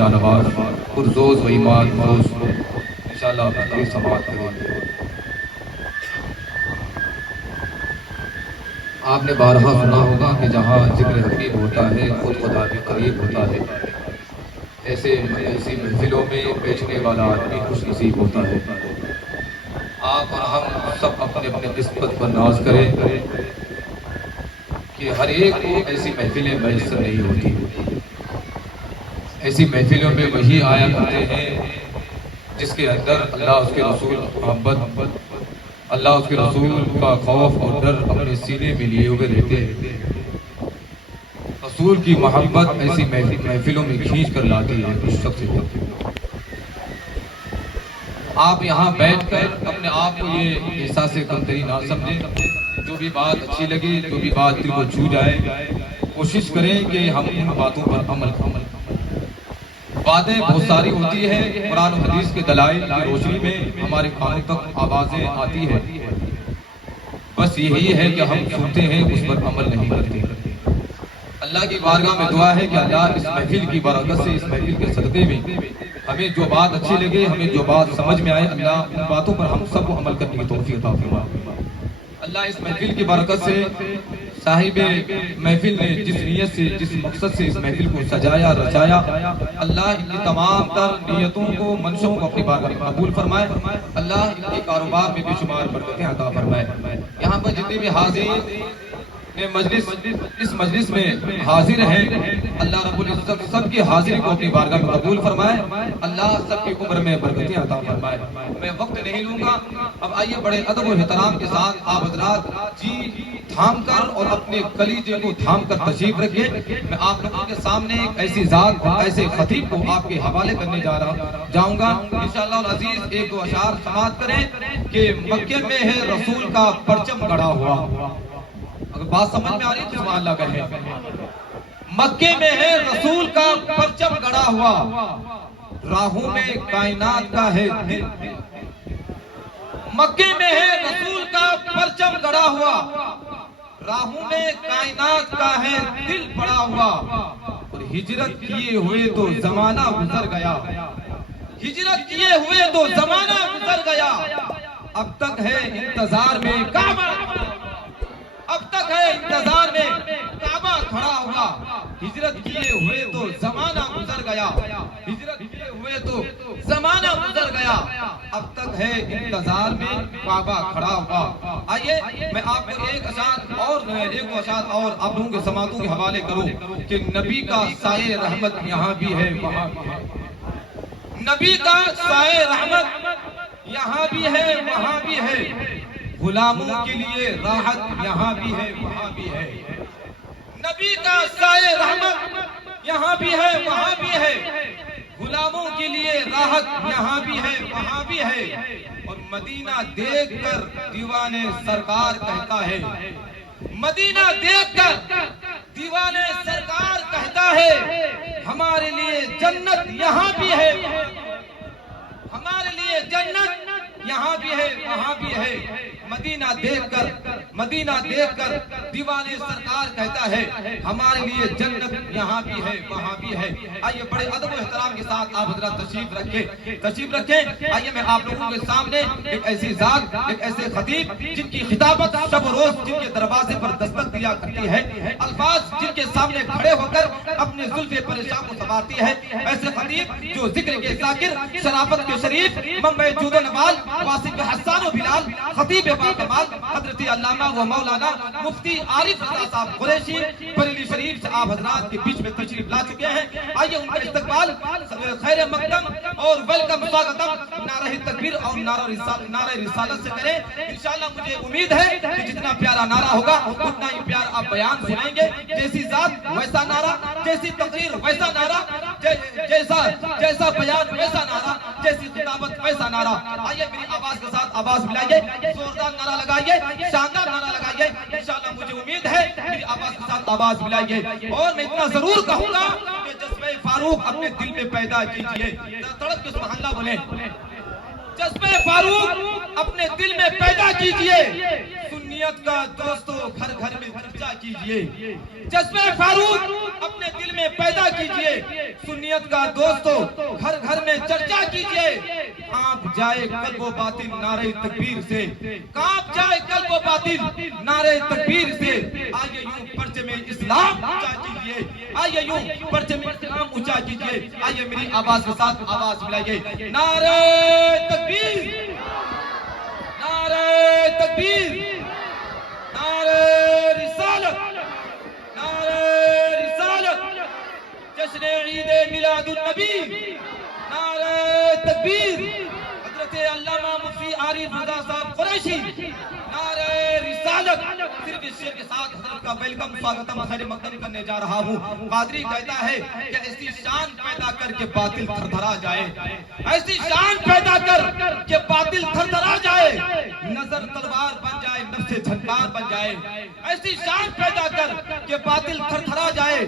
جانواز پرزوز و ایمان فوز انشاءاللہ تقریر سماعت کریں گے۔ آپ نے بارہا سنا ہوگا کہ جہاں ذکر حبیب ہوتا ہے خود خدا بھی قریب ہوتا ہے۔ ایسی محفلوں میں بیچنے والا آدمی خوش نصیب ہوتا ہے۔ آپ اور ہم سب اپنے اپنے قسمت پر ناز کریں کہ ہر ایک کو ایسی محفلیں میسر نہیں ہوتی۔ ایسی محفلوں میں وہی آیا کرتے ہیں جس کے اندر اللہ اس کے رسول محبت، اللہ اس کے رسول کا خوف اور ڈر اپنے سینے میں لیے ہوئے رہتے ہیں۔ رسول کی محبت ایسی محفلوں میں کھینچ کر لاتی ہے اس شخص کو۔ آپ یہاں بیٹھ کر اپنے آپ کو یہ احساس کمتری نہ سمجھیں۔ جو بھی بات اچھی لگے، جو بھی بات دل کو چھو جائے، کوشش کریں کہ ہم ان باتوں پر عمل کریں۔ باتیں بہت ساری ہوتی ہیں، قرآن و حدیث کے دلائل کی روشنی میں ہمارے کانوں تک آوازیں آتی ہیں، بس یہی ہے کہ ہم سنتے ہیں اس پر عمل نہیں کرتے۔ اللہ کی بارگاہ میں دعا ہے کہ اللہ اس محفل کی برکت سے، اس محفل کے صدقے میں ہمیں جو بات اچھی لگے، ہمیں جو بات سمجھ میں آئے، اللہ ان باتوں پر ہم سب کو عمل کرنے کی توفیق عطا فرمائے۔ اللہ اس محفل کی برکت سے صاحب محفل نے جس نیت سے، جس مقصد سے اس محفل کو سجایا رچایا، اللہ ان کی تمام تر نیتوں کو، منشوں کو اپنی بارگاہ میں قبول فرمائے۔ اللہ ان کے کاروبار میں بے شمار برکتیں عطا فرمائے۔ یہاں پر جتنے بھی حاضرین اس مجلس میں حاضر ہیں، اللہ رب العزت سب کی حاضری کو اپنی بارگاہ میں قبول فرمائے۔ اللہ سب کی عمر میں برکتیں عطا فرمائے۔ میں وقت نہیں لوں گا، اب آئیے بڑے ادب و احترام کے ساتھ آپ حضرات جی تھام کر اور اپنے کلیجے کو تھام کر تشریف رکھیے۔ میں آپ لوگوں کے سامنے ایک ایسی ذات، ایسے خطیب کو آپ کے حوالے کرنے جاؤں گا۔ انشاءاللہ العزیز ایک دو اشعار سماعت کریں کہ مکے میں ہے رسول کا پرچم گڑا ہوا۔ اگر بات سمجھ میں آ رہی ہے تو سبحان اللہ کہیں۔ مکے میں ہے رسول کا پرچم گڑا ہوا، راہوں میں کائنات کا ہے دل۔ مکے میں ہے رسول کا پرچم گڑا ہوا، راہوں میں کائنات کا ہے دل پڑا ہوا، اور ہجرت کیے ہوئے تو زمانہ گزر گیا، ہجرت کیے ہوئے تو زمانہ گزر گیا، اب تک ہے انتظار میں کعبہ، اب تک ہے انتظار میں کعبہ کھڑا ہوا، ہجرت کیے ہوئے تو زمانہ گزر گیا، ہجرت کیے ہوئے تو زمانہ گزر گیا، اب تک ہے انتظار میں کعبہ کھڑا ہوا۔ آئیے میں آپ کو ایک اشعار اور آپ لوگوں کے سماعتوں کے حوالے کروں کہ نبی کا سایہ رحمت یہاں بھی ہے وہاں بھی ہے، نبی کا سایہ رحمت یہاں بھی ہے وہاں بھی ہے، غلاموں کے لیے راحت یہاں بھی ہے وہاں بھی ہے، نبی کا سایہ رحمت یہاں بھی ہے وہاں بھی ہے، غلاموں کے لیے راحت یہاں بھی ہے وہاں بھی ہے، اور مدینہ دیکھ کر دیوانے سرکار کہتا ہے، مدینہ دیکھ کر دیوانے سرکار کہتا ہے، ہمارے لیے جنت یہاں بھی ہے، ہمارے لیے جنت یہاں بھی ہے وہاں بھی ہے، مدینہ دیکھ کر دیوانے سرکار کہتا ہے، ہمارے لیے جنت یہاں بھی ہے وہاں بھی ہے۔ آئیے بڑے ادب و احترام کے ساتھ آپ حضرات تشریف رکھیں۔ آئیے میں آپ لوگوں کے سامنے ایک ایسی ذات، ایک ایسے خطیب جن کی خطابت شب و روز جن کے دروازے پر دستک دیا کرتی ہے، الفاظ جن کے سامنے کھڑے ہو کر اپنے زلف پریشان کو سنوارتی ہے، ایسے خطیب جو ذکر کے ذاکر، شرافت کے شریف، منبع جود و نوال، واسف حسان و بلال، خطیب باکمال حضرت علامہ و مولانا مفتی عارف رضا صاحب قریشی بریلی شریف سے آپ حضرات کے بیچ میں تشریف لا چکے ہیں۔ آئیے ان کا استقبال خیر مقدم اور ویلکم سواگتم نعرہ تکبیر اور نعرہ رسالت سے کریں۔ انشاءاللہ مجھے امید ہے کہ جتنا پیارا نعرہ ہوگا اتنا ہی پیار آپ بیان سنیں گے۔ جیسی ذات ویسا نعرہ، جیسی تقریر ویسا نعرہ، جیسا بیان ویسا نعرہ، جیسی خطابت ویسا نعرہ۔ آئیے میری آواز کے ساتھ آواز ملائیے، زوردار نعرہ لگائیے، شاندار نعرہ لگائیے۔ انشاءاللہ مجھے امید ہے میری آواز کے ساتھ آواز ملائیے، اور میں اتنا ضرور کہوں گا کہ جذبہ فاروق اپنے دل میں پیدا کیجئے۔ تڑپ کے سبحان اللہ بولیں، جذبہ فاروق اپنے دل میں پیدا کیجئے، سنیے سنیت کا دوستو گھر گھر میں چرچا کیجئے، جذبہ فاروق اپنے دل میں پیدا کیجئے، سنیت کا دوستو گھر گھر میں چرچا کیجئے، کانپ جائے قلب و باطن نعرہ تکبیر سے، کانپ جائے قلب و باطن نعرہ تکبیر سے، آئیے یوں پرچم اسلام اونچا کیجئے، آئیے یوں پرچم اسلام اونچا کیجئے، آئیے میری آواز کے ساتھ آواز ملائیے، نعرہ تکبیر، نعرہ تکبیر، نعرہ رسالت، نعرہ رسالت، جشن عید میلاد النبی، نعرہ تکبیر، حضرت علامہ مفتی عارف رضا صاحب قریشی، نعرہ رسالت۔ صرف اس شعر کے ساتھ حضرت کا ویلکم سواگتم خیر مقدم کرنے جا رہا ہوں۔ قادری کہتا ہے کہ ایسی شان پیدا کر کے باطل تھر تھرا جائے، ایسی شان پیدا کر کہ باطل تھر تھرا جائے، نظر تلوار بن جائے، نفس جھنکار بن جائے، ایسی شان پیدا کر کہ باطل تھر تھرا جائے،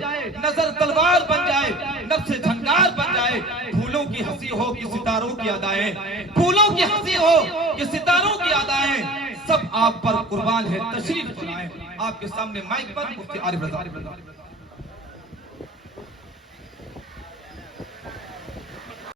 نظر تلوار بن جائے، نفس جھنکار بن جائے، پھولوں کی ہنسی ہو کہ ستاروں کی ادائیں، پھولوں کی ہنسی ہو کہ ستاروں کی ادائیں، سب آپ پر قربان ہے، تشریف لائیں۔ آپ کے سامنے مائک پر مفتی عارف رضا۔